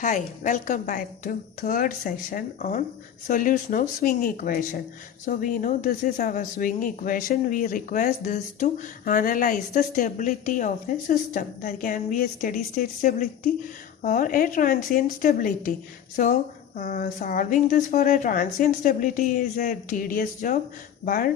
Hi, welcome back to third session on solution of swing equation. So we know this is our swing equation. We request this to analyze the stability of a system. That can be a steady state stability or a transient stability. So solving this for a transient stability is a tedious job, but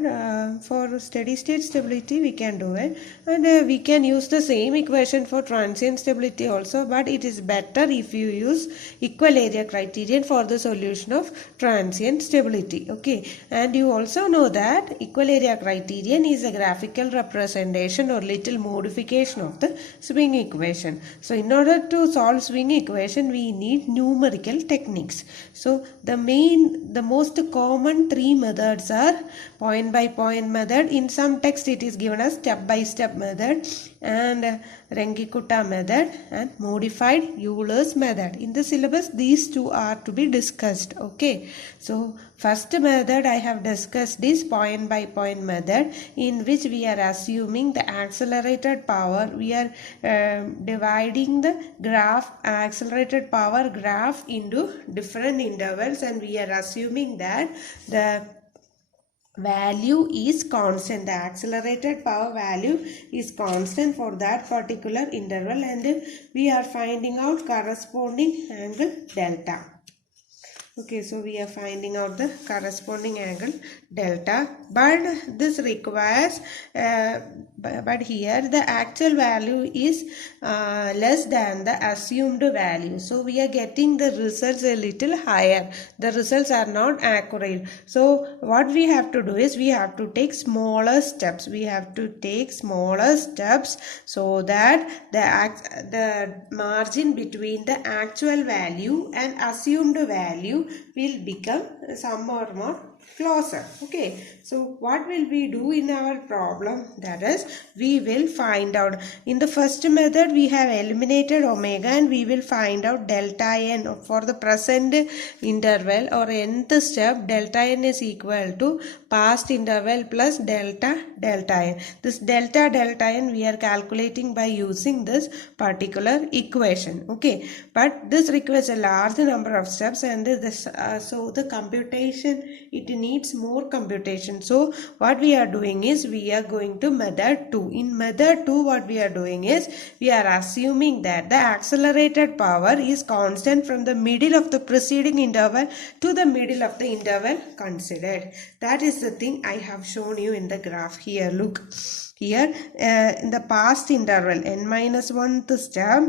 for steady state stability we can do it, and we can use the same equation for transient stability also, but it is better if you use equal area criterion for the solution of transient stability. Okay, and you also know that equal area criterion is a graphical representation or little modification of the swing equation. So in order to solve swing equation we need numerical techniques. So the most common three methods are point by point method. In some text it is given as step by step method, and Runge-Kutta method, and modified Euler's method. In the syllabus these two are to be discussed. Okay, so first method I have discussed is point by point method, in which we are assuming the accelerated power. We are dividing the accelerated power graph into different intervals, and we are assuming that the value is constant. The accelerated power value is constant for that particular interval, and we are finding out corresponding angle delta. Okay, so we are finding out the corresponding angle delta, but this requires but here the actual value is less than the assumed value, so we are getting the results a little higher. The results are not accurate, so what we have to do is we have to take smaller steps. So that the margin between the actual value and assumed value will become some or more closer. Okay, so what will we do in our problem? That is, we will find out, in the first method we have eliminated omega, and we will find out delta n for the present interval or nth step. Delta n is equal to past interval plus delta n. This delta n we are calculating by using this particular equation. Okay, but this requires a large number of steps, and this so the computation, it needs more computation. So what we are doing is we are going to method 2. In method 2 what we are doing is we are assuming that the accelerated power is constant from the middle of the preceding interval to the middle of the interval considered. That is the thing I have shown you in the graph here. Look here, in the past interval n-1th step,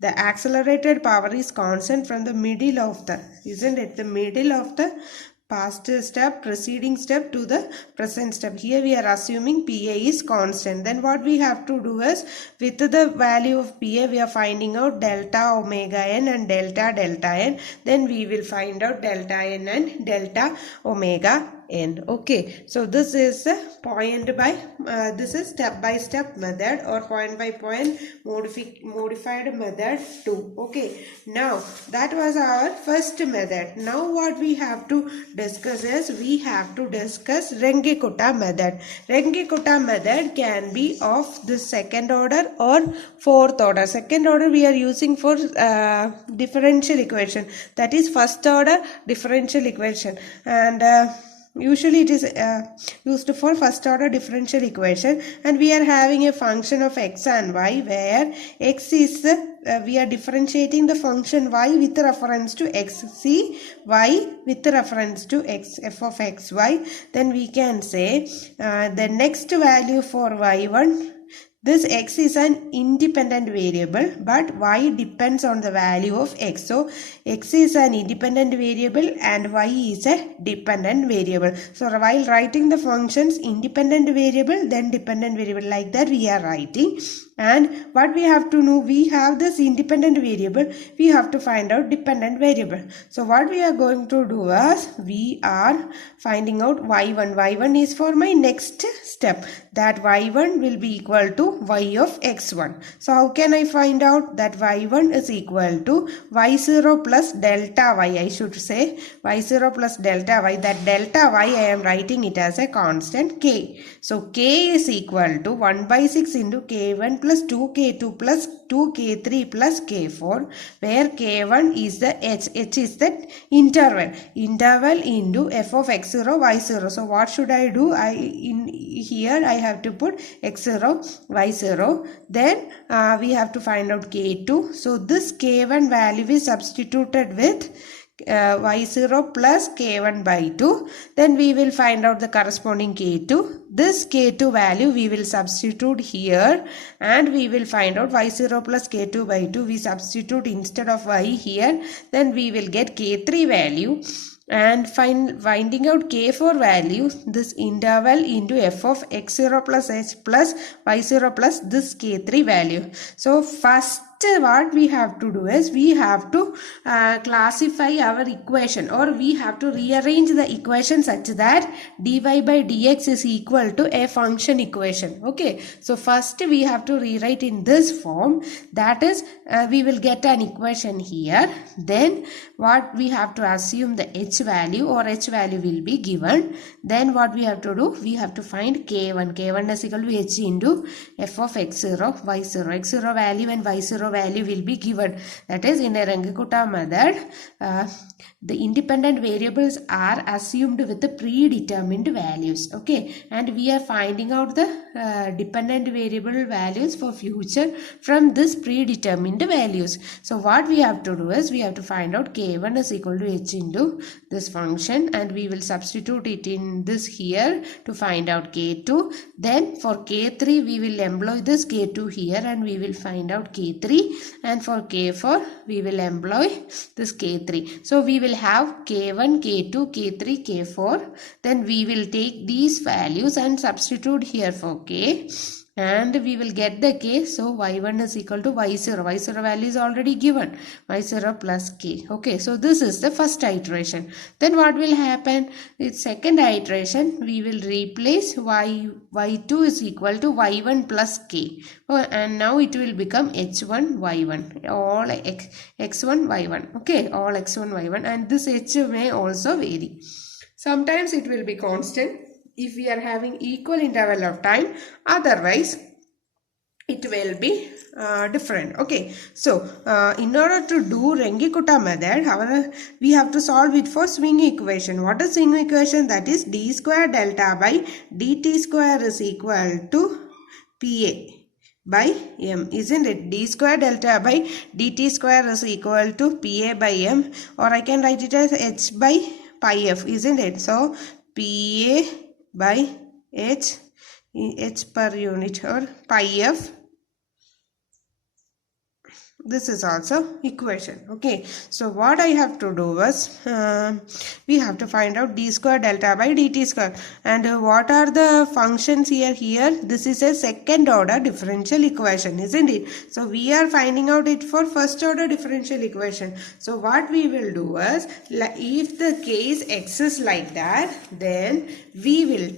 the accelerated power is constant from the middle of the, isn't it, the middle of the past step, preceding step to the present step. Here we are assuming PA is constant. Then what we have to do is, with the value of PA we are finding out delta omega n and delta n. Then we will find out delta n and delta omega n. Okay, so this is this is step by step method or point by point modified method 2. Okay, now that was our first method. Now what we have to discuss is we have to discuss Runge-Kutta method. Runge-Kutta method can be of the second order or fourth order. Second order we are using for differential equation, that is first order differential equation, and usually it is used for first order differential equation, and we are having a function of x and y, where x is we are differentiating the function y with reference to x. See, y with reference to x, f of x y. Then we can say the next value for y1, this x is an independent variable, but y depends on the value of x. So x is an independent variable and y is a dependent variable. So while writing the functions independent variable then dependent variable, like that we are writing. And what we have to know, we have this independent variable, we have to find out dependent variable. So what we are going to do is we are finding out y1. y1 is for my next step, that y1 will be equal to y of x1. So how can I find out that y1 is equal to y0 plus delta y? I should say y0 plus delta y. That delta y I am writing it as a constant k. So k is equal to 1 by 6 into k1 plus 2k2 plus 2k3 plus k4, where k1 is the h is the interval into f of x0 y0. So what should I do? Here I have to put x0 y0. Then we have to find out k2. So this k1 value is substituted with y0 plus k1 by 2. Then we will find out the corresponding k2. This k2 value we will substitute here, and we will find out y0 plus k2 by 2. We substitute instead of y here. Then we will get k3 value. And finding out k4 value, this interval into f of x0 plus h plus y0 plus this k3 value. So first what we have to do is we have to classify our equation, or we have to rearrange the equation such that dy by dx is equal to a function equation. Okay, so first we have to rewrite in this form. That is, we will get an equation here. Then what we have to assume the h value, or h value will be given. Then what we have to do, we have to find k1. k1 is equal to h into f of x0 y0. x0 value and y0 value will be given. That is, in a Runge-Kutta method, the independent variables are assumed with the predetermined values. Okay, and we are finding out the dependent variable values for future from this predetermined values. So what we have to do is we have to find out k1 is equal to h into this function, and we will substitute it in this here to find out k2. Then for k3 we will employ this k2 here, and we will find out k3. And for k4 we will employ this k3. So we will have k1, k2, k3, k4. Then we will take these values and substitute here for k, and we will get the k. So y1 is equal to y0. y0 value is already given, y0 plus k. Okay, so this is the first iteration. Then what will happen? The second iteration, we will replace y2 is equal to y1 plus k. And now it will become h1 y1, all x1 y1. Okay, all x1 y1, and this h may also vary. Sometimes it will be constant if we are having equal interval of time. Otherwise it will be different. Okay, so in order to do Runge-Kutta method, we have to solve it for swing equation. What is swing equation? That is d square delta by dt square is equal to pa by m, isn't it? D square delta by dt square is equal to pa by m, or I can write it as h by pi f, isn't it? So pa by h per unit, or pi f. This is also equation. Okay, so what I have to do is we have to find out d square delta by dt square. And what are the functions here? This is a second order differential equation, isn't it? So we are finding out it for first order differential equation. So what we will do is, if the case x is like that, then we will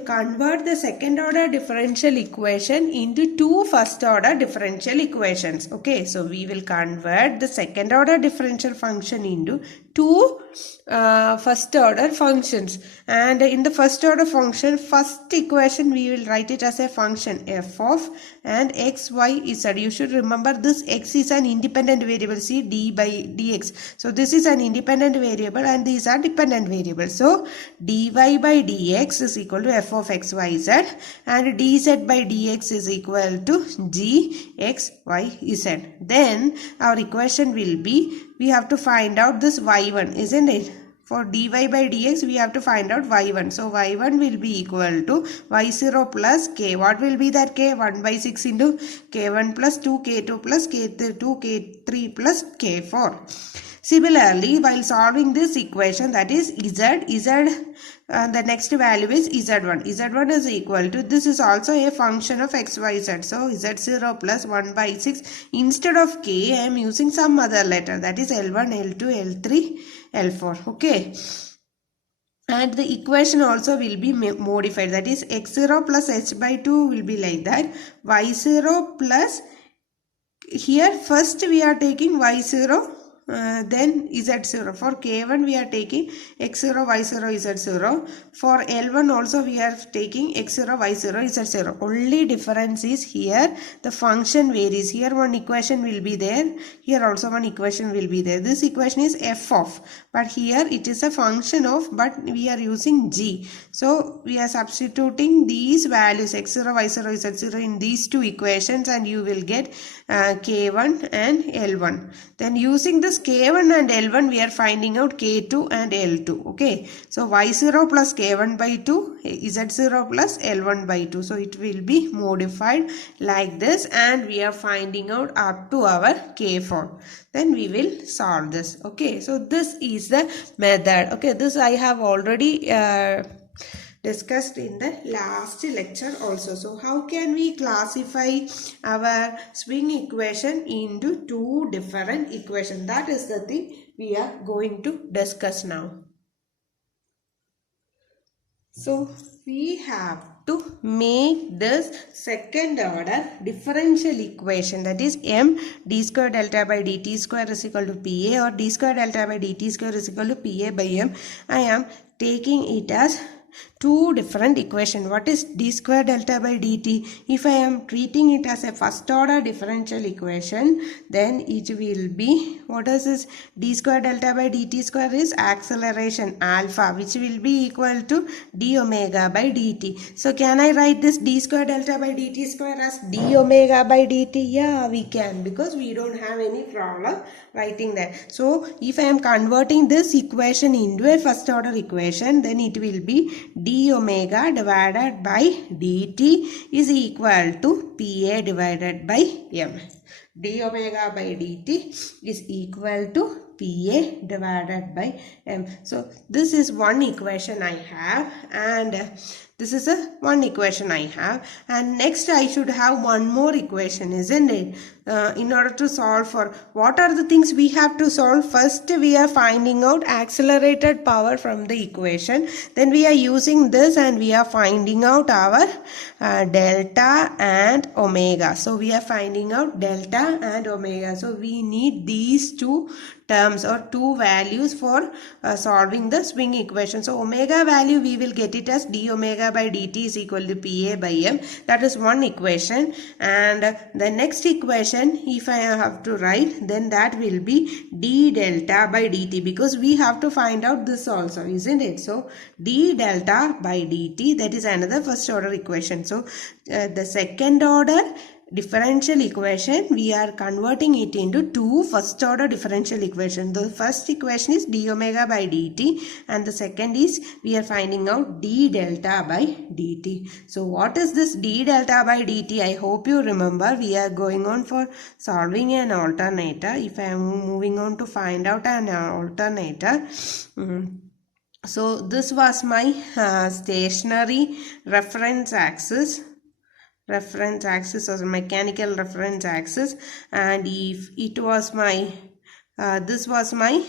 convert the second order differential equation into two first order differential equations. Okay, so we will convert the second order differential function into two first order functions. And in the first order function, first equation we will write it as a function f of and x, y, z. You should remember this x is an independent variable. See, d by dx. So this is an independent variable and these are dependent variables. So dy by dx is equal to f of x, y, z, and dz by dx is equal to g, x, y, z. Then our equation will be, we have to find out this y1, isn't it? For dy by dx, we have to find out y1. So y1 will be equal to y0 plus k. What will be that k? 1 by 6 into k1 plus 2k2 plus k2 k3 plus k4. Similarly, while solving this equation, that is the next value is z1. z1 is equal to, this is also a function of x, y, z. So z0 plus 1 by 6. Instead of k, I am using some other letter, that is L1, L2, L3, L4. Okay. And the equation also will be modified. That is x0 plus h by 2 will be like that. y0 plus, here first we are taking y0 then z0. For k1 we are taking x0, y0, z0. For L1 also we are taking x0, y0, z0. Only difference is here the function varies. Here one equation will be there. Here also one equation will be there. This equation is f of, but here it is a function of, but we are using g. So we are substituting these values x0, y0, z0 in these two equations, and you will get k1 and L1. Then using this k1 and L1 we are finding out k2 and L2. Okay, so y0 plus k1 by 2, z0 plus L1 by 2. So it will be modified like this, and we are finding out up to our k4. Then we will solve this. Okay, so this is the method. Okay, this I have already discussed in the last lecture also. So how can we classify our swing equation into two different equations? That is the thing we are going to discuss now. So we have to make this second order differential equation, that is m d square delta by dt square is equal to pa, or d square delta by dt square is equal to pa by m. I am taking it as two different equations. What is d square delta by dt? If I am treating it as a first order differential equation, then it will be, what is this? D square delta by dt square is acceleration alpha, which will be equal to d omega by dt. So can I write this d square delta by dt square as d omega by dt? Yeah, we can, because we don't have any problem writing that. So if I am converting this equation into a first order equation, then it will be d omega divided by dt is equal to pa divided by m. D omega by dt is equal to pa divided by m. So this is one equation I have, and this is one equation I have, and next I should have one more equation, isn't it? In order to solve for, what are the things we have to solve? First we are finding out accelerated power from the equation, then we are using this and we are finding out our delta and omega. So we are finding out delta and omega. So we need these two terms or two values for solving the swing equation. So omega value we will get it as d omega by dt is equal to pa by m. That is one equation, and the next equation if I have to write, then that will be d delta by dt, because we have to find out this also, isn't it? So d delta by dt, that is another first order equation. So the second order differential equation, we are converting it into two first order differential equations. The first equation is d omega by dt, and the second is we are finding out d delta by dt. So what is this d delta by dt? I hope you remember we are going on for solving an alternator. If I am moving on to find out an alternator, so this was my stationary reference axis or mechanical reference axis, and if it was my this was my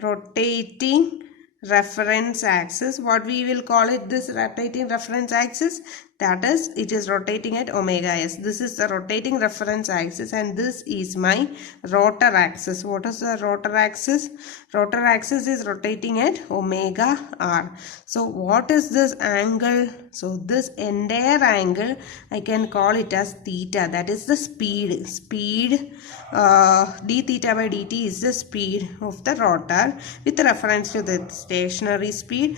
rotating reference axis. What we will call it, this rotating reference axis? That is, it is rotating at omega s. This is the rotating reference axis, and this is my rotor axis. What is the rotor axis? Rotor axis is rotating at omega r. So what is this angle? So this entire angle I can call it as theta. That is the speed. D theta by dt is the speed of the rotor with reference to the stationary speed,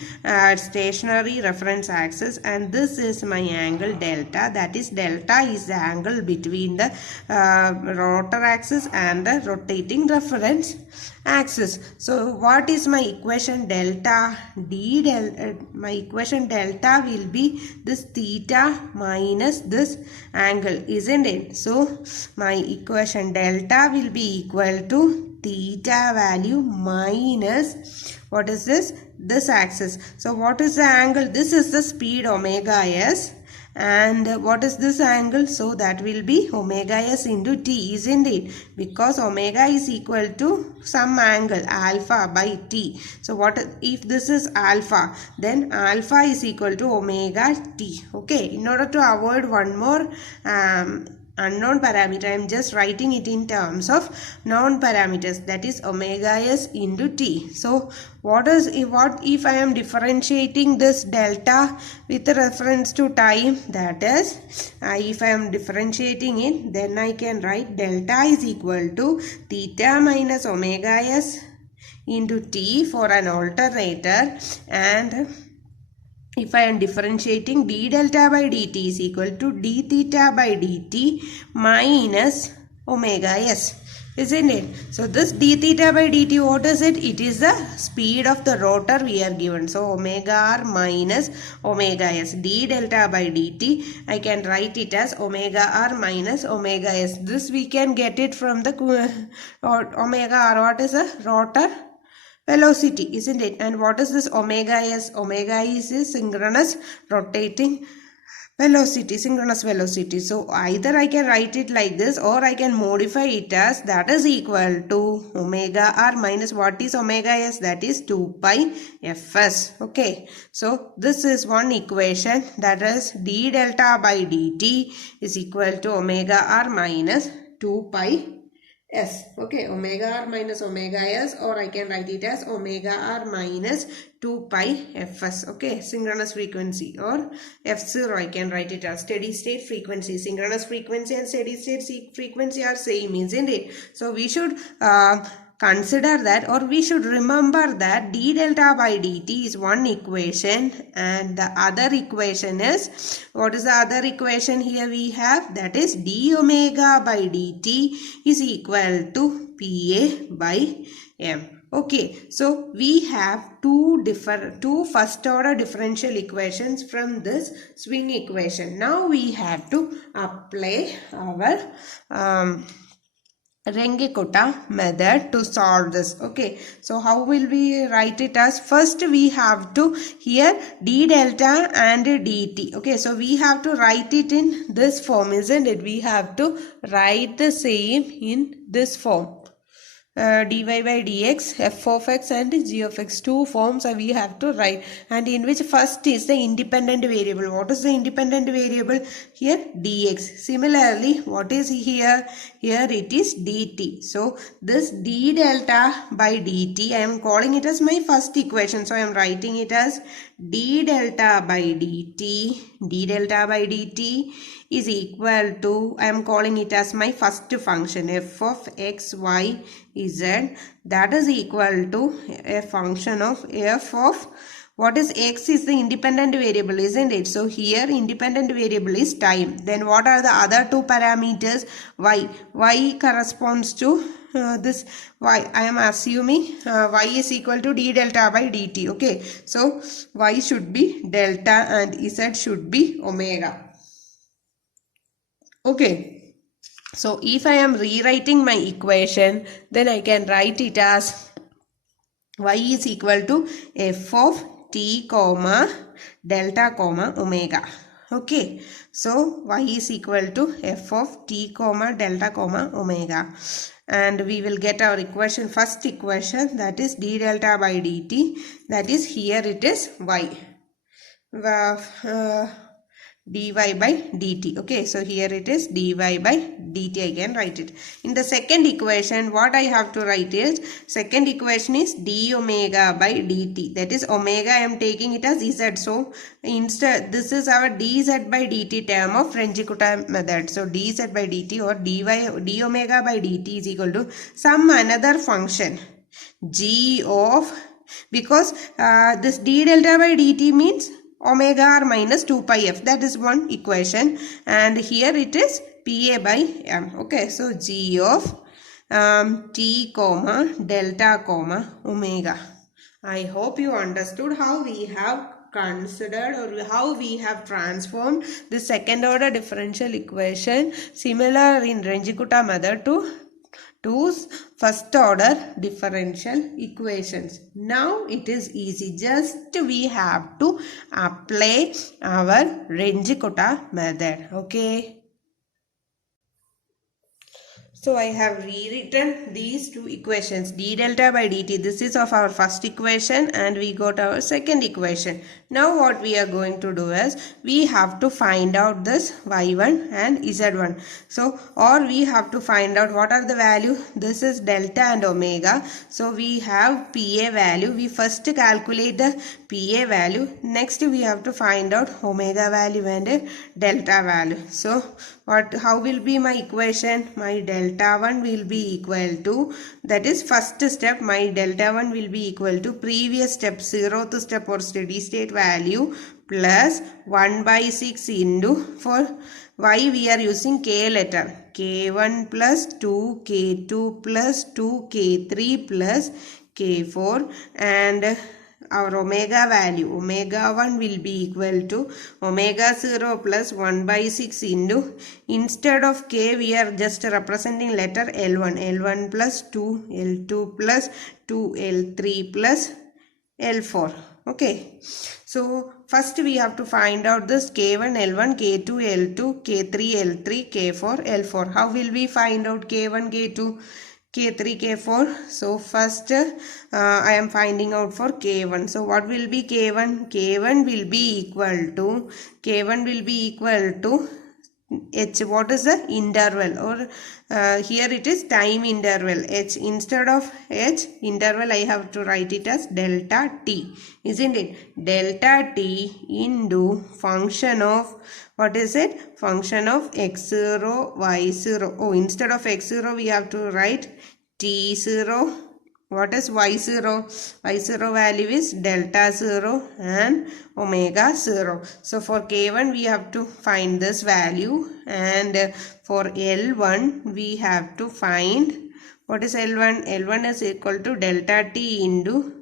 stationary reference axis, and this is my angle delta. That is, delta is the angle between the rotor axis and the rotating reference axis. So what is my equation delta? My equation delta will be this theta minus this angle, isn't it? So my equation delta will be equal to theta value minus, what is this? This axis. So what is the angle? This is the speed omega s, and what is this angle? So that will be omega s into t, isn't it? Because omega is equal to some angle alpha by t. So what if this is alpha? Then alpha is equal to omega t. Okay, in order to avoid one more unknown parameter, I am just writing it in terms of known parameters, that is omega s into t. So what if I am differentiating this delta with reference to time, that is if I am differentiating it, then I can write delta is equal to theta minus omega s into t for an alternator, and if I am differentiating, d delta by dt is equal to d theta by dt minus omega s, isn't it? So this d theta by dt, what is it? It is the speed of the rotor we are given. So omega r minus omega s, d delta by dt, I can write it as omega r minus omega s. This we can get it from the omega r. What is the rotor velocity, isn't it? And what is this omega s? Omega is a synchronous rotating velocity, synchronous velocity. So either I can write it like this, or I can modify it as that is equal to omega r minus what is omega s? That is 2 pi fs. Okay, so this is one equation, that is d delta by dt is equal to omega r minus 2 pi s. Okay, omega r minus omega s, or I can write it as omega r minus 2 pi fs. Okay, synchronous frequency, or f0 I can write it as steady state frequency. Synchronous frequency and steady state frequency are same, isn't it? So we should consider that, or we should remember that d delta by dt is one equation, and the other equation is, what is the other equation here we have? That is d omega by dt is equal to pa by m. Okay, so we have two first order differential equations from this swing equation. Now we have to apply our Runge-Kutta method to solve this. Okay, so how will we write it as? First we have to here d delta and dt. Okay, so we have to write it in this form, isn't it? We have to write the same in this form. Dy by dx, f of x and g of x, two forms we have to write, and in which first is the independent variable. What is the independent variable? Here dx. Similarly, what is here? Here it is dt. So this d delta by dt, I am calling it as my first equation. So I am writing it as d delta by dt, is equal to, I am calling it as my first function, f of x, y, z, that is equal to a function of f of, what is x is the independent variable, isn't it? So here independent variable is time. Then what are the other two parameters? Y corresponds to this y. I am assuming y is equal to d delta by dt. Okay, so y should be delta and z should be omega. Okay, so if I am rewriting my equation, then I can write it as y is equal to f of t comma delta comma omega. Okay, so y is equal to f of t comma delta comma omega, and we will get our equation, first equation, that is d delta by dt, that is here it is y. Dy by dt. Okay, so here it is dy by dt. I can write it. In the second equation, what I have to write is, second equation is d omega by dt. That is omega, I am taking it as z. So instead, this is our dz by dt term of Runge-Kutta method. So dz by dt, or d omega by dt is equal to some another function g of, because this d delta by dt means omega r minus 2 pi f, that is one equation, and here it is pa by m. Okay, so g of t comma delta comma omega. I hope you understood how we have considered, or how we have transformed the second order differential equation similar in Runge-Kutta method to first order differential equations. Now it is easy, just we have to apply our Runge-Kutta method. Okay, So I have rewritten these two equations, d delta by dt. This is of our first equation and we got our second equation. Now what we are going to do is we have to find out this y1 and z1. So or we have to find out what are the value. This is delta and omega. So we have PA value. We first calculate the PA value. Next we have to find out omega value and delta value. So how will be my equation? My delta 1 will be equal to, that is first step, my delta 1 will be equal to previous step, 0th step or steady state value plus 1 by 6 into, for y we are using k letter, k1 plus 2, k2 plus 2, k3 plus k4, and our omega value, omega 1 will be equal to omega 0 plus 1 by 6 into, instead of k we are just representing letter L1, L1 plus 2, L2 plus 2, L3 plus L4. Okay, so first we have to find out this k1, L1, k2, L2, k3, L3, k4, L4. How will we find out k1, k2, k3, k4? So first I am finding out for k1. So what will be k1? K1 will be equal to h. What is the interval? Or here it is time interval h. Instead of h interval I have to write it as delta t, isn't it? Delta t into function of, what is it? Function of x0, y0. Oh, instead of x0 we have to write t0. What is y0? Y0 value is delta 0 and omega 0. So for k1 we have to find this value, and for L1 we have to find, what is L1? L1 is equal to delta t into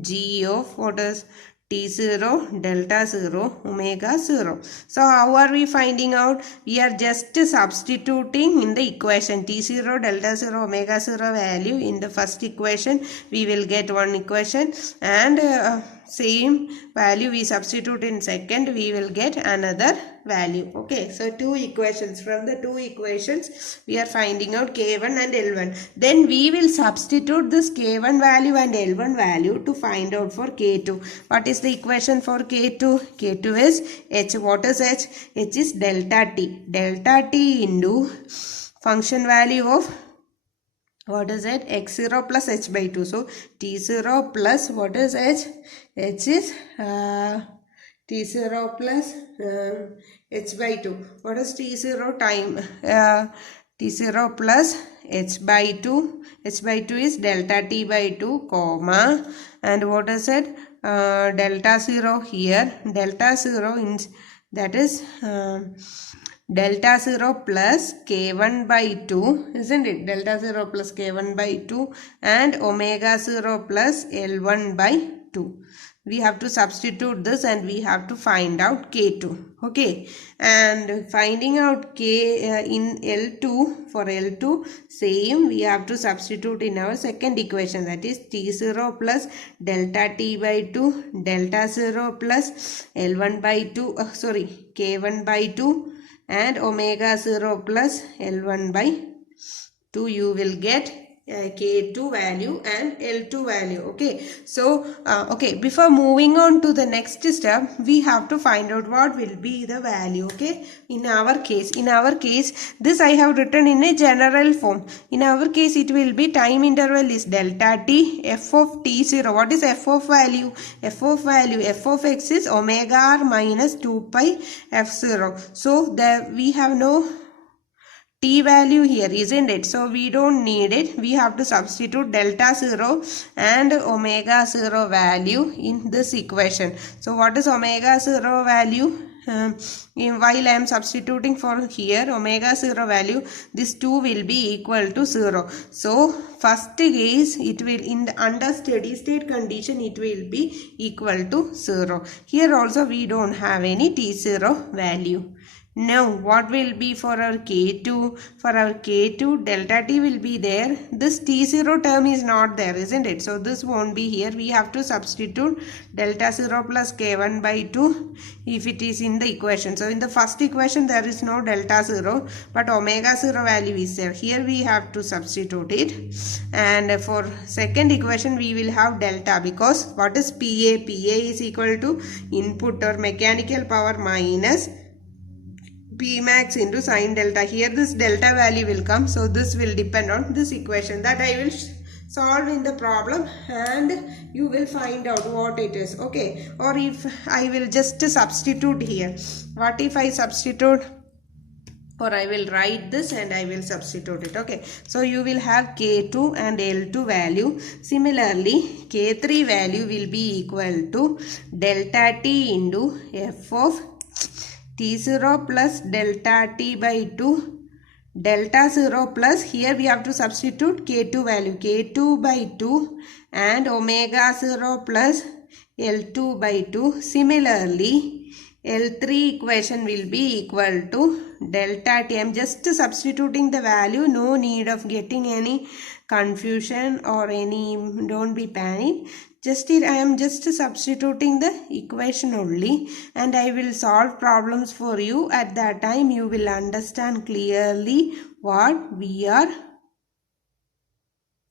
g of, what is t0, delta 0, omega 0. So how are we finding out? We are just substituting in the equation t0, delta 0, omega 0 value in the first equation. We will get one equation, and same value we substitute in second, we will get another value. Okay, so two equations. From the two equations we are finding out k1 and L1. Then we will substitute this k1 value and L1 value to find out for k2. What is the equation for k2? K2 is h. What is h? H is delta t. Delta t into function value of, what is it? x0 plus h by 2. So t0 plus, what is h? H is t0 plus h by 2. What is t0? Time. t0 plus h by 2. h by 2 is delta t by 2, comma, and what is it? Delta 0 here. Delta 0 in, that is delta 0 plus k1 by 2, isn't it? Delta 0 plus k1 by 2 and omega 0 plus L1 by 2. We have to substitute this and we have to find out k2. Okay, and finding out k in L2, for L2 same, we have to substitute in our second equation, that is t0 plus delta t by 2, delta 0 plus L1 by 2, k1 by 2 and omega 0 plus L1 by 2. You will get k2 value and L2 value. Okay, so okay, before moving on to the next step, we have to find out what will be the value. Okay, in our case this I have written in a general form. In our case it will be, time interval is delta t, f of t0. What is f of value? F of x is omega r minus 2 pi f0. So we have no t value here, isn't it? So we don't need it. We have to substitute delta 0 and omega 0 value in this equation. So what is omega 0 value? While I am substituting for here omega 0 value, this 2 will be equal to 0. So first case it will, in the under steady state condition, it will be equal to 0. Here also we don't have any t0 value. Now what will be for our K2? For our K2, delta T will be there. This T0 term is not there, isn't it? So this won't be here. We have to substitute delta 0 plus K1 by 2 if it is in the equation. So in the first equation there is no delta 0, but omega 0 value is there. Here we have to substitute it. And for second equation we will have delta, because what is PA? PA is equal to input or mechanical power minus P max into sine delta. Here this delta value will come, so this will depend on this equation that I will solve in the problem, and you will find out what it is. Okay, or if I will just substitute here, what if I substitute, or I will write this and I will substitute it. Okay, so you will have K2 and L2 value. Similarly, K3 value will be equal to delta T into F of T0 plus delta T by 2 delta 0 plus, here we have to substitute K2 value, K2 by 2 and omega 0 plus L2 by 2. Similarly, L3 equation will be equal to delta T. I am just substituting the value, no need of getting any confusion or any, don't be panicked. I am just substituting the equation only, and I will solve problems for you. At that time you will understand clearly what we are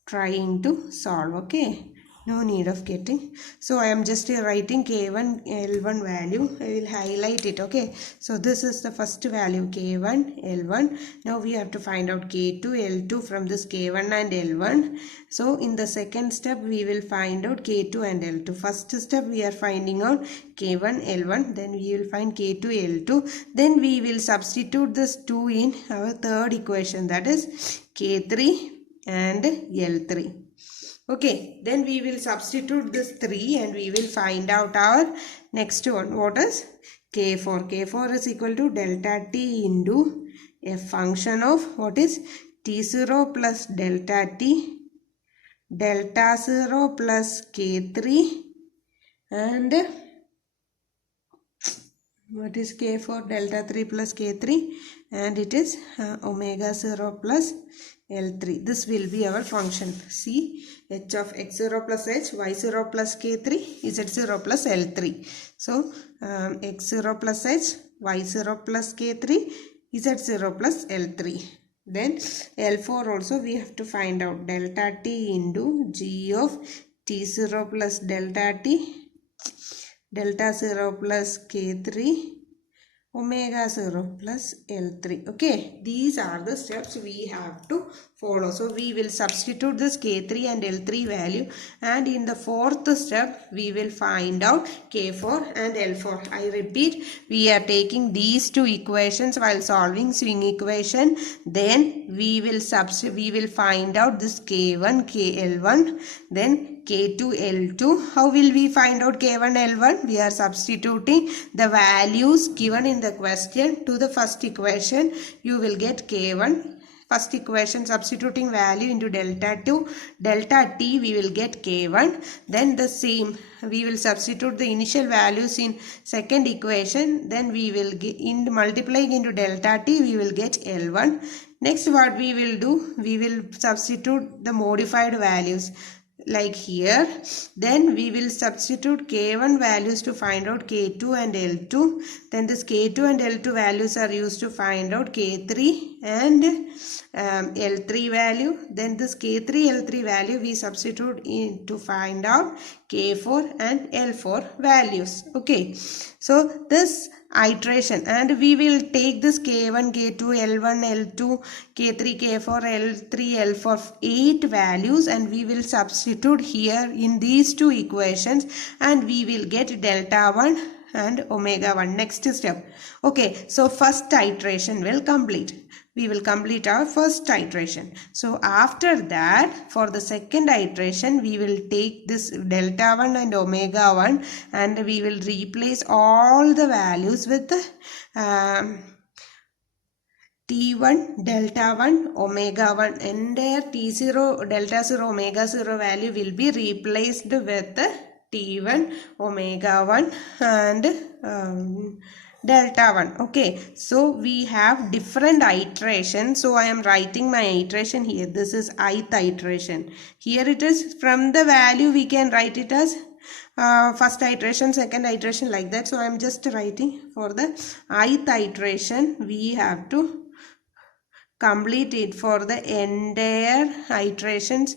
trying to solve. Okay, no need of getting. So I am just writing K1 L1 value. I will highlight it. Okay, so this is the first value, K1 L1. Now we have to find out K2 L2 from this K1 and L1. So in the second step we will find out K2 and L2. First step we are finding out K1 L1, then we will find K2 L2, then we will substitute this 2 in our third equation, that is K3 and L3. Okay, then we will substitute this 3 and we will find out our next one. What is K4? K4 is equal to delta T into a function of what is T0 plus delta T, delta 0 plus K3, and what is K4? Delta 3 plus K3, and it is omega 0 plus L3. This will be our function. See, h of x0 plus h, y0 plus K3, z0 plus L3. So, x0 plus h, y0 plus K3, z0 plus L3. Then L4 also we have to find out delta T into g of T0 plus delta T, delta 0 plus K3, omega 0 plus L3. Okay, these are the steps we have to follow. So we will substitute this K3 and L3 value, and in the fourth step we will find out K4 and L4. I repeat, we are taking these two equations while solving swing equation. Then we will find out this K1 KL1, then K2 L2. How will we find out K1 L1? We are substituting the values given in the question to the first equation. You will get K1. First equation, substituting value into delta T, we will get K1. Then the same, we will substitute the initial values in second equation. Then we will get in multiplying into delta T, we will get L1. Next what we will do, we will substitute the modified values like here. Then we will substitute K1 values to find out K2 and L2. Then this K2 and L2 values are used to find out K3 and L3 value. Then this K3 L3 value we substitute in to find out K4 and L4 values. Okay, so this iteration, and we will take this K1, K2, L1, L2, K3, K4, L3, L4, 8 values, and we will substitute here in these two equations, and we will get delta 1 and omega 1. Next step. Okay, so first iteration will complete. We will complete our first iteration. So after that, for the second iteration, we will take this delta 1 and omega 1, and we will replace all the values with T1, delta 1, omega 1. Entire T0, delta 0, omega 0 value will be replaced with T1, omega 1 and delta 1. Okay, so we have different iterations. So I am writing my iteration here. This is ith iteration. Here it is, from the value we can write it as first iteration, second iteration, like that. So I am just writing for the ith iteration. We have to complete it for the entire iterations.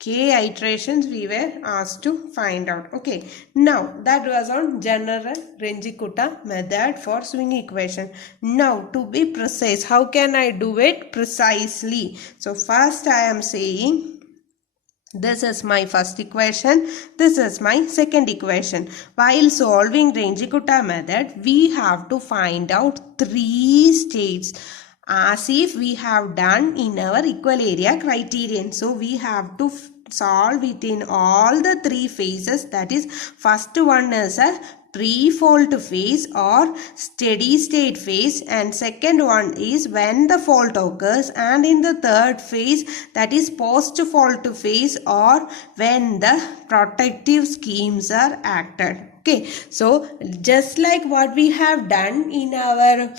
K iterations we were asked to find out. Okay, now that was on general Renji-Kutta method for swing equation. Now to be precise, how can I do it precisely? So first I am saying this is my first equation, this is my second equation. While solving Renji-Kutta method, we have to find out three states as if we have done in our equal area criterion. So we have to solve it in all the three phases. That is, first one is a pre-fault phase or steady state phase, and second one is when the fault occurs, and in the third phase, that is post-fault phase or when the protective schemes are acted. Okay, so just like what we have done in our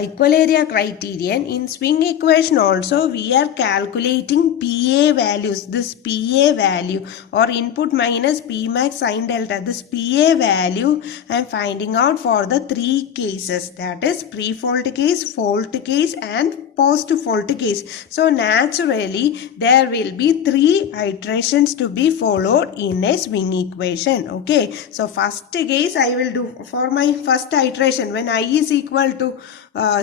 equal area criterion, in swing equation also we are calculating PA values. This PA value or input minus P max sin delta, this PA value I am finding out for the three cases, that is pre-fault case, fault case and post-fault case. So naturally there will be three iterations to be followed in a swing equation. Okay, so first case I will do for my first iteration. When I is equal to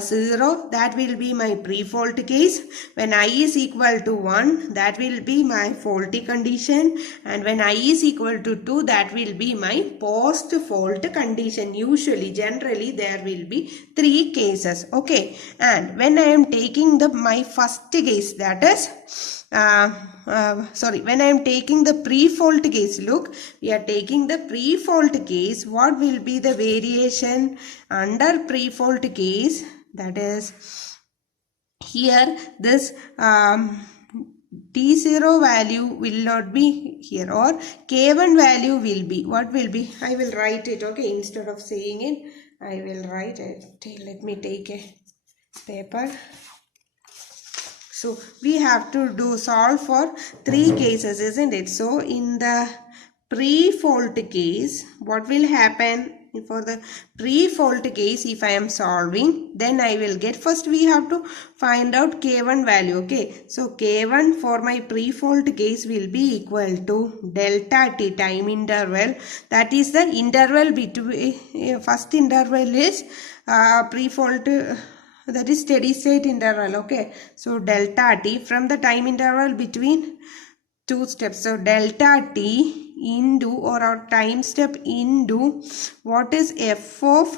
0, that will be my pre-fault case. When I is equal to 1, that will be my faulty condition, and when I is equal to 2, that will be my post-fault condition. Usually, generally there will be three cases. Okay, and when I am taking my first case, that is when I am taking the pre-fault case, look, we are taking the pre-fault case. What will be the variation under pre-fault case? That is, here this T0 value will not be here, or K1 value will be, what will be? I will write it, okay, instead of saying it, I will write it. Let me take a paper. So we have to solve for three cases, isn't it? So in the pre-fault case, what will happen? For the pre-fault case, if I am solving, then I will get, first we have to find out K1 value. Okay, so K1 for my pre-fault case will be equal to delta T, time interval. That is the interval between, first interval is pre-fault, that is steady state interval. Okay, so delta T from the time interval between two steps. So delta T into, or our time step into, what is f of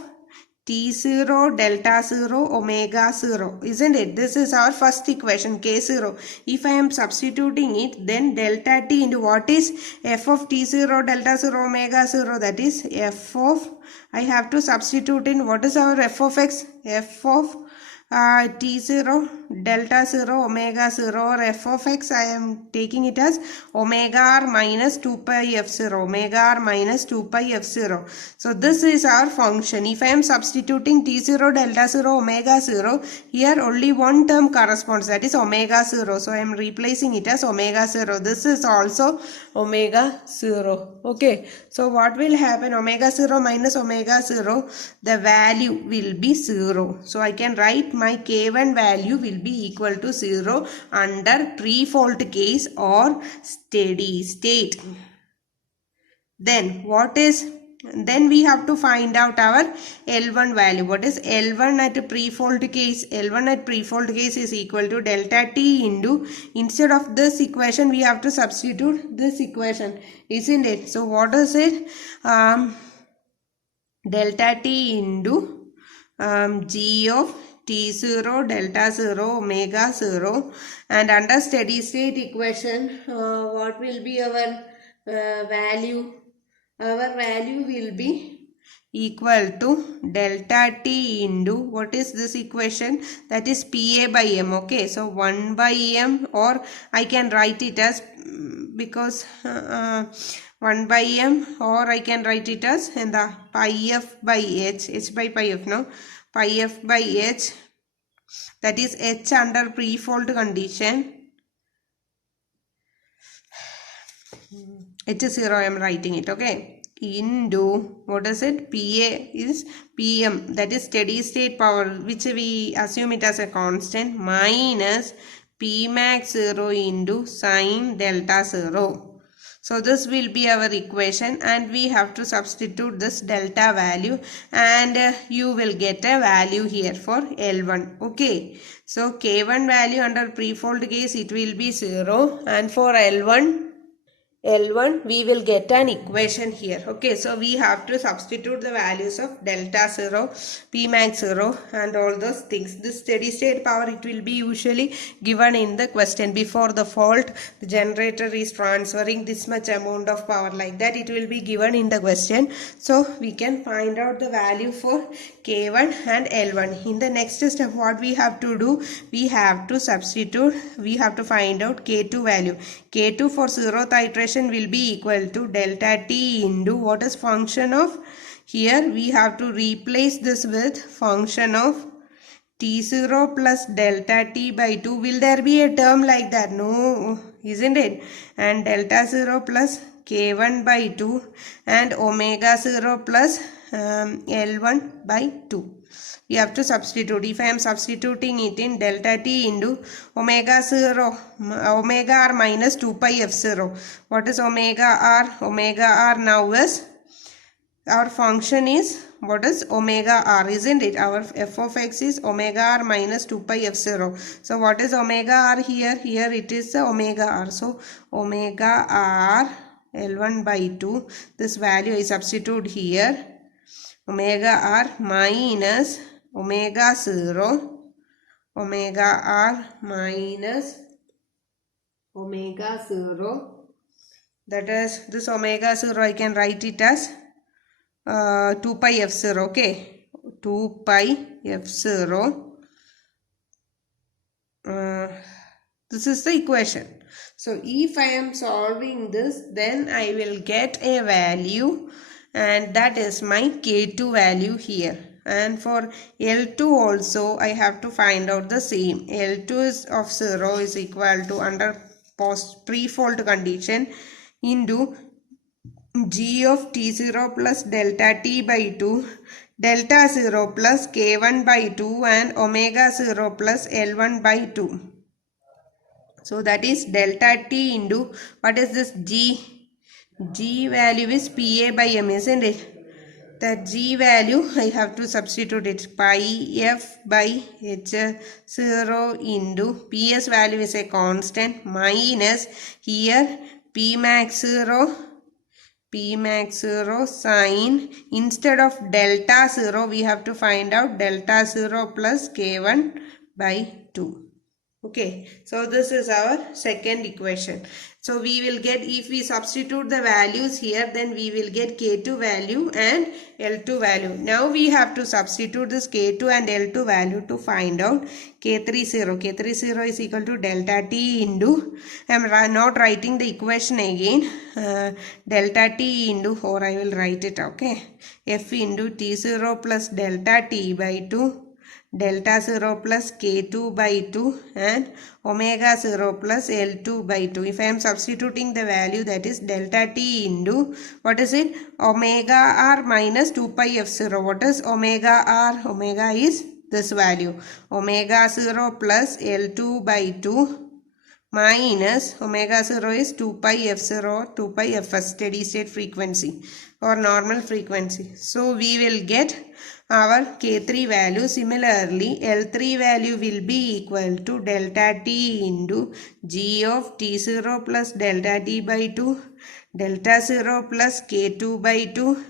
T0 delta 0 omega 0, isn't it? This is our first equation, K0. If I am substituting it, then delta T into what is f of T0 delta 0 omega 0, that is f of, I have to substitute in, what is our f of x? F of T0 delta 0 omega 0, or f of x, I am taking it as omega r minus 2 pi f0, omega r minus 2 pi f0. So this is our function. If I am substituting T0 delta 0 omega 0, here only one term corresponds, that is omega 0. So I am replacing it as omega 0. This is also omega 0. Okay, so what will happen? Omega 0 minus omega 0, the value will be 0. So I can write my K1 value will be equal to 0 under pre-fault case or steady state. Then what is, then we have to find out our L1 value. What is L1 at pre-fault case? L1 at pre-fault case is equal to delta T into, instead of this equation we have to substitute this equation, isn't it? So what is it? Delta T into G of T0 delta 0 omega 0, and under steady state equation what will be our value? Our value will be equal to delta T into, what is this equation? That is PA by M. Okay, so 1 by M, or I can write it as, because 1 by m, or I can write it as pi f by h, h by pi f, no, pi f by h, that is h under pre-fault condition, h0 I am writing it, okay, into, what is it, PA is PM, that is steady state power, which we assume it as a constant, minus P max 0 into sine delta 0. So this will be our equation, and we have to substitute this delta value, and you will get a value here for L1. Okay. So K1 value under pre-fault case it will be 0, and for L1 we will get an equation here. Okay, so we have to substitute the values of delta 0, P max 0 and all those things. This steady state power, it will be usually given in the question. Before the fault, the generator is transferring this much amount of power, like that it will be given in the question. So we can find out the value for K1 and L1. In the next step, what we have to do, we have to substitute, we have to find out K2 value. K2 for 0th iteration will be equal to delta t into what is function of, here we have to replace this with function of t0 plus delta t by 2. Will there be a term like that? No, isn't it? And delta 0 plus k1 by 2 and omega 0 plus L1 by 2. We have to substitute. If I am substituting it in delta t into omega 0, omega r minus 2 pi f0. What is omega r? Omega r now is, our function is, what is omega r, isn't it? Our f of x is omega r minus 2 pi f0. So what is omega r here? Here it is the omega r. So omega r L1 by 2. This value is substitute here. Omega r minus omega 0, omega r minus omega 0, that is this omega 0 I can write it as 2 pi f0, okay, 2 pi f0. This is the equation. So if I am solving this, then I will get a value, and that is my K2 value here. And for L2 also I have to find out the same. L2 is of 0 is equal to, under pre-fault condition, into g of t0 plus delta t by 2, delta 0 plus k1 by 2 and omega 0 plus L1 by 2. So that is delta t into, what is this, g? G value is PA by M, isn't it? That G value I have to substitute it, pi f by h0 into, PS value is a constant, minus here P max 0 sine, instead of delta 0 we have to find out delta 0 plus k1 by 2. Okay, so this is our second equation. So we will get, if we substitute the values here, then we will get K2 value and L2 value. Now we have to substitute this K2 and L2 value to find out K30. K30 is equal to delta T into, I am not writing the equation again, delta T into, or I will write it, okay, F into T0 plus delta T by 2, delta 0 plus k2 by 2 and omega 0 plus L2 by 2. If I am substituting the value, that is delta t into, what is it, omega r minus 2 pi f0. What is omega r? Omega is this value, omega 0 plus L2 by 2 minus omega 0 is 2 pi f0, 2 pi fs, steady state frequency or normal frequency. So we will get our K3 value. Similarly, L3 value will be equal to delta T into G of T0 plus delta T by 2, delta 0 plus K2 by 2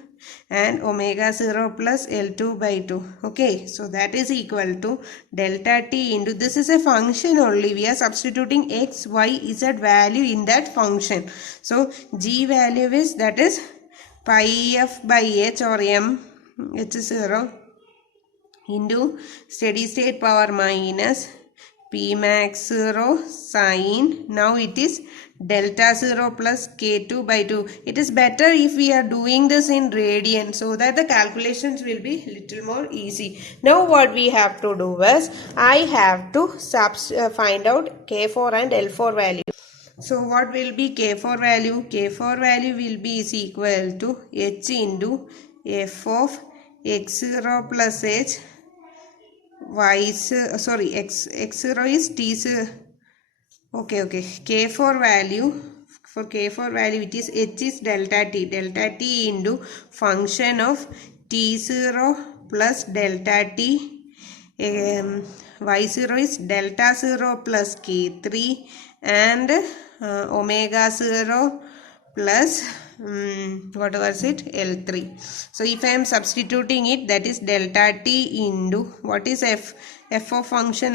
and omega 0 plus L2 by 2. Okay, so that is equal to delta T into, this is a function only. We are substituting x, y, z value in that function. So G value is, that is pi f by h or m, h0 into steady state power minus P max 0 sine, now it is delta 0 plus K2 by 2. It is better if we are doing this in radian so that the calculations will be little more easy. Now what we have to do is, I have to find out K4 and L4 value. So what will be K4 value? K4 value will be is equal to H into F of x0 plus h x0 is t0. Okay, K4 value, for K4 value it is h is delta t into function of t0 plus delta t, y0 is delta 0 plus K3 and omega 0 plus what was it, L3. So if I am substituting it, that is delta t into what is f of function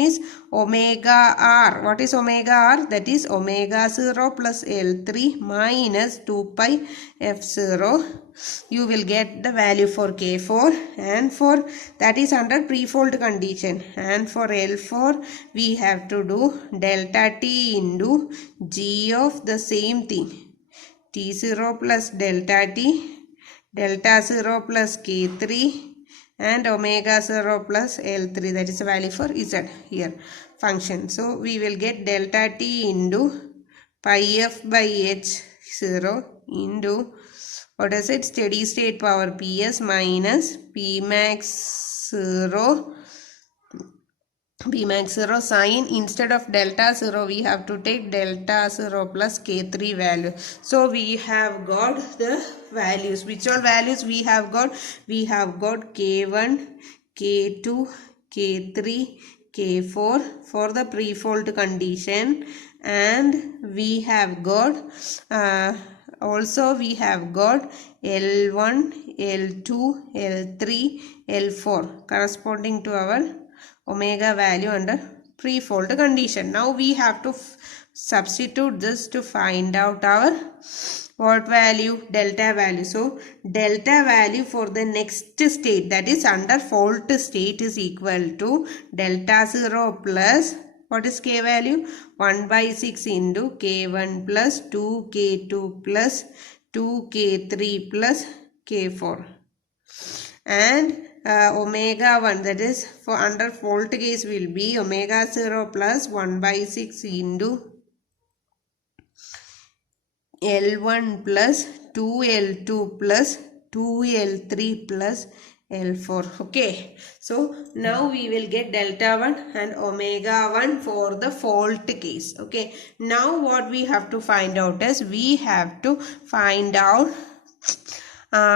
is omega r. What is omega r? That is omega 0 plus L3 minus 2 pi f0. You will get the value for K4, and for that is under pre-fold condition, and for L4 we have to do delta t into g of the same thing, T0 plus delta t, delta 0 plus K3 and omega 0 plus L3, that is the value for Z here function. So we will get delta t into pi f by h0 into what is it, steady state power Ps minus P max 0 sine. Instead of delta 0 we have to take delta 0 plus K3 value. So we have got the values. Which all values we have got? We have got K1, K2, K3, K4 for the pre-fold condition, and we have got also we have got L1, L2, L3, L4 corresponding to our omega value under pre-fold condition. Now we have to substitute this to find out our what value? Delta value. So delta value for the next state, that is under fold state, is equal to delta 0 plus what is K value? 1 by 6 into K1 plus 2K2 plus 2K3 plus K4. And omega 1, that is for under fold case, will be omega 0 plus 1 by 6 into L1 plus 2L2 plus 2L3 plus L4. Okay, so now we will get delta 1 and omega 1 for the fault case. Okay, now what we have to find out is, we have to find out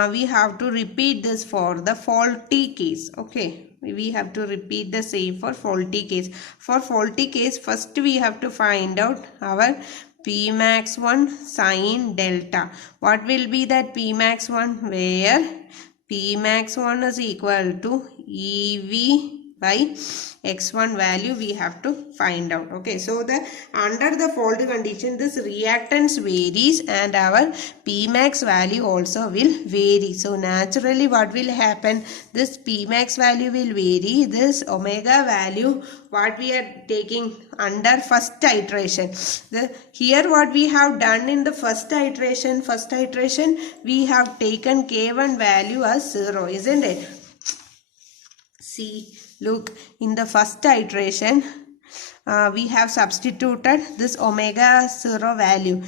we have to repeat this for the faulty case. Okay, we have to repeat the same for faulty case. For faulty case, first we have to find out our P max 1 sine delta. What will be that P max 1? Where P max 1 is equal to EV by x1 value we have to find out. Okay, so the under the fold condition, this reactance varies and our P max value also will vary. So naturally what will happen, this P max value will vary, this omega value what we are taking under first iteration. Here what we have done in the first iteration we have taken K1 value as 0, isn't it? See, look, in the first iteration we have substituted this omega 0 value.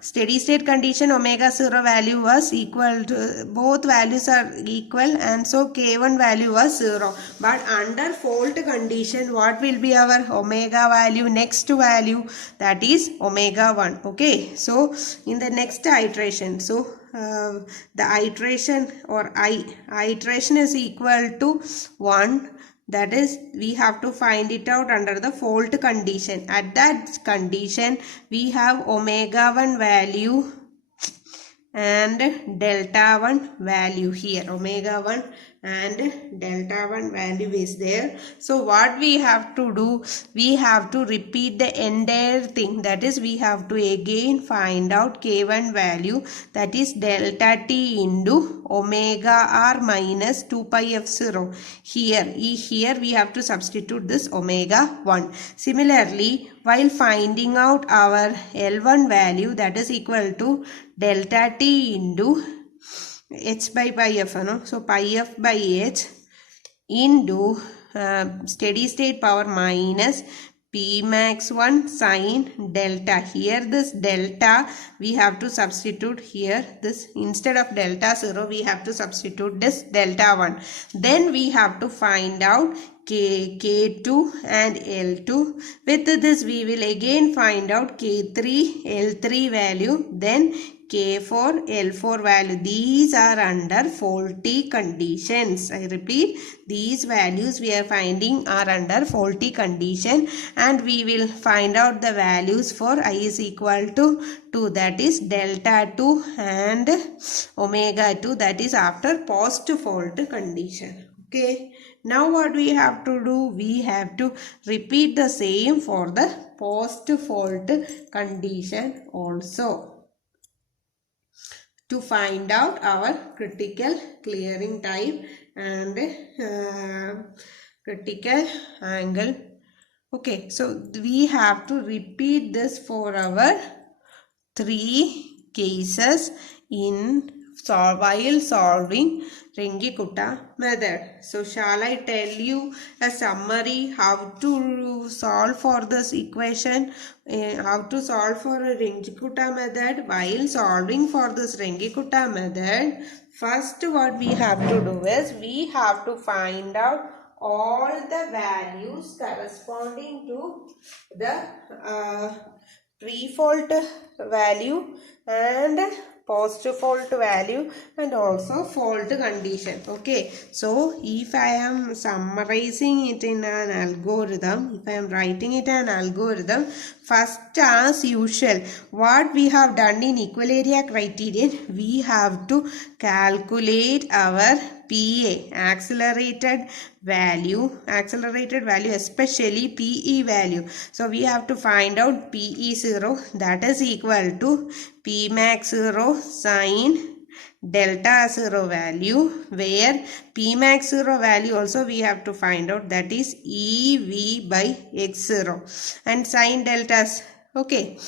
Steady state condition omega 0 value was equal to, both values are equal, and so K1 value was 0. But under fault condition, what will be our omega value, next value, that is omega 1. Okay, so in the next iteration, so the iteration or iteration is equal to 1. That is, we have to find it out under the fault condition. At that condition, we have omega 1 value and delta 1 value here. Omega 1 and delta 1 value is there. So what we have to do, we have to repeat the entire thing, that is we have to again find out k1 value, that is delta t into omega r minus 2 pi f0. Here we have to substitute this omega 1. Similarly, while finding out our L1 value, that is equal to delta t into h by pi f, no? So pi f by h into steady state power minus p max 1 sine delta. Here this delta we have to substitute here, this instead of delta 0 we have to substitute this delta 1. Then we have to find out k2 and L2. With this we will again find out k3 L3 value, then k4 L4 value. These are under faulty conditions. I repeat, these values we are finding are under faulty condition, and we will find out the values for I is equal to 2, that is delta 2 and omega 2, that is after post fault condition. Okay, now what we have to do, we have to repeat the same for the post fault condition also, to find out our critical clearing time and critical angle. Okay, so we have to repeat this for our 3 cases in while solving Runge-Kutta method. So shall I tell you a summary how to solve for this equation, how to solve for a Runge-Kutta method while solving for this Runge-Kutta method? First what we have to do is we have to find out all the values corresponding to the pre-fault value and post-fault value and also fault condition. Okay, so if I am summarizing it in an algorithm, if I am writing it in an algorithm, first as usual, what we have done in equal area criterion, we have to calculate our PA, accelerated value especially PE value. So we have to find out PE0, that is equal to P max 0 sine delta 0 value, where P max 0 value also we have to find out, that is EV by x0 and sine deltas. Okay,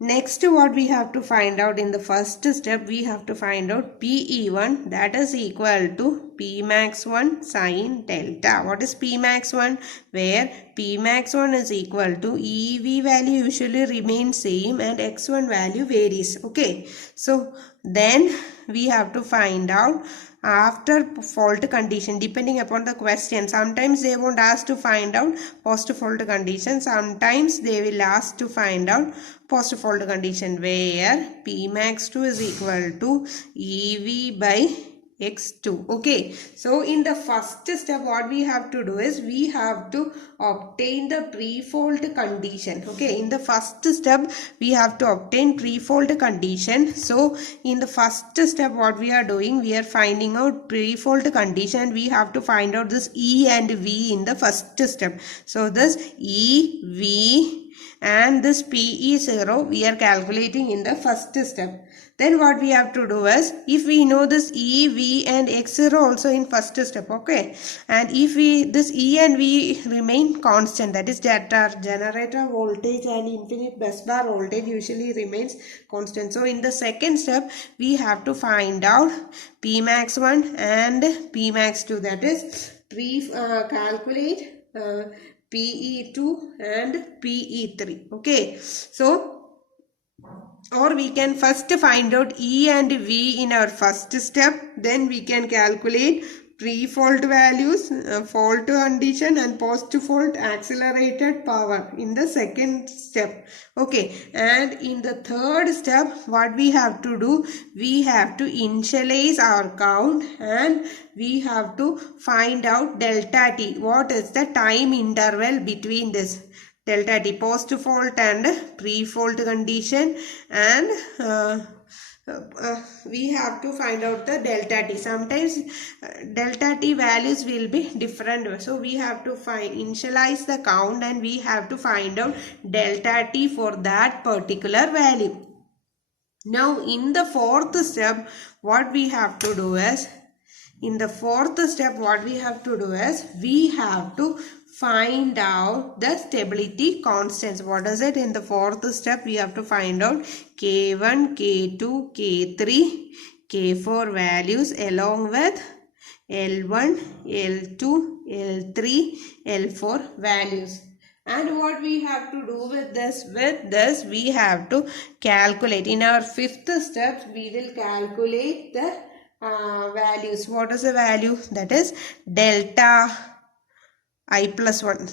next what we have to find out in the first step, we have to find out PE1, that is equal to P max 1 sine delta. What is P max 1? Where P max 1 is equal to EV value usually remains same and x1 value varies. Okay, so then we have to find out after fault condition, depending upon the question. Sometimes they won't ask to find out post fault condition, sometimes they will ask to find out post fault condition, where P max 2 is equal to EV by x2. Okay, so in the first step what we have to do is we have to obtain the pre-fault condition. Okay, in the first step we have to obtain pre-fault condition. So in the first step what we are doing, we are finding out pre-fault condition. We have to find out this E and V in the first step. So this E, V and this PE0 we are calculating in the first step. Then what we have to do is, if we know this E, V and X0 also in first step, okay, and if this E and V remain constant, that is generator voltage and infinite bus bar voltage usually remains constant. So in the second step we have to find out P max 1 and P max 2, that is calculate PE2 and PE3. Okay, so or we can first find out E and V in our first step, then we can calculate pre-fault values, fault condition and post-fault accelerated power in the second step. Okay, and in the third step what we have to do, we have to initialize our count and we have to find out delta t. What is the time interval between this delta t, post fault and pre fault condition, and we have to find out the delta t. Sometimes delta t values will be different, so we have to initialize the count and we have to find out delta t for that particular value. Now in the fourth step, what we have to do is, we have to find out the stability constants. What is it? In the fourth step, we have to find out K1, K2, K3, K4 values along with L1, L2, L3, L4 values. And what we have to do with this, we have to calculate. In our fifth step, we will calculate the values. What is the value? That is delta I plus 1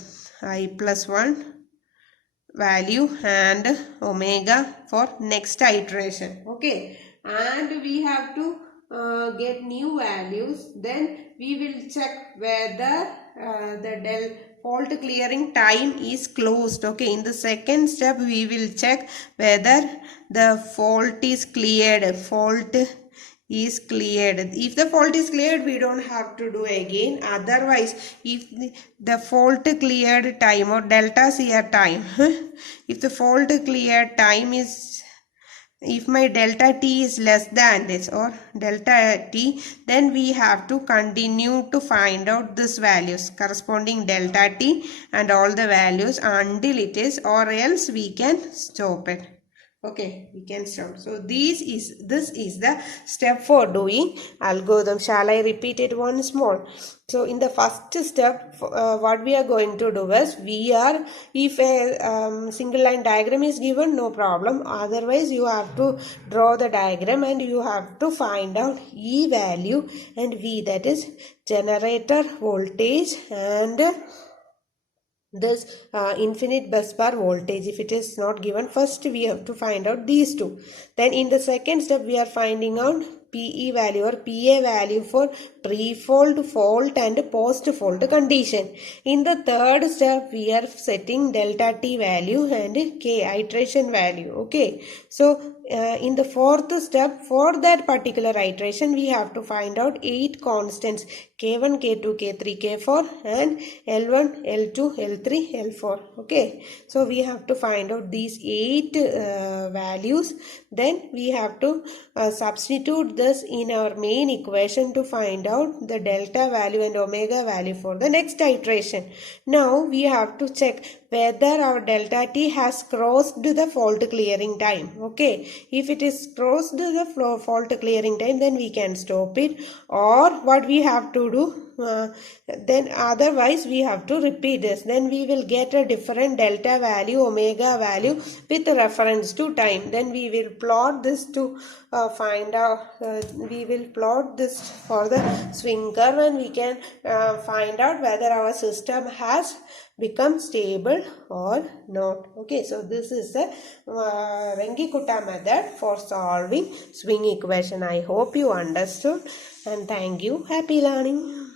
value and omega for next iteration. Okay, and we have to get new values. Then we will check whether the fault clearing time is closed. Okay, in the second step we will check whether the fault is cleared. If the fault is cleared, we don't have to do again. Otherwise, if the fault cleared time or delta CR time, if the fault cleared time is, if my delta t is less than this or delta t, then we have to continue to find out this values corresponding delta t and all the values until it is, or else we can stop it. Okay, we can stop. So this is the step for doing algorithm. Shall I repeat it once more? So in the first step, what we are going to do is, if a single line diagram is given, no problem. Otherwise, you have to draw the diagram and you have to find out E value and V, that is generator voltage and this infinite bus bar voltage. If it is not given, first we have to find out these two. Then in the second step, we are finding out PE value or PA value for pre-fault, fault and post-fault condition. In the third step, we are setting delta T value and K iteration value. Okay, so in the fourth step, for that particular iteration, we have to find out 8 constants: K1, K2, K3, K4 and L1, L2, L3, L4. Okay, so we have to find out these 8 values. Then we have to substitute this in our main equation to find out the delta value and omega value for the next iteration. Now we have to check whether our delta t has crossed the fault clearing time. Okay, if it is crossed the fault clearing time, then we can stop it, or what we have to do, then otherwise we have to repeat this. Then we will get a different delta value, omega value with reference to time. Then we will plot this to find out, we will plot this for the swing curve, and we can find out whether our system has become stable or not. Okay, so this is the Runge-Kutta method for solving swing equation. I hope you understood, and thank you. Happy learning.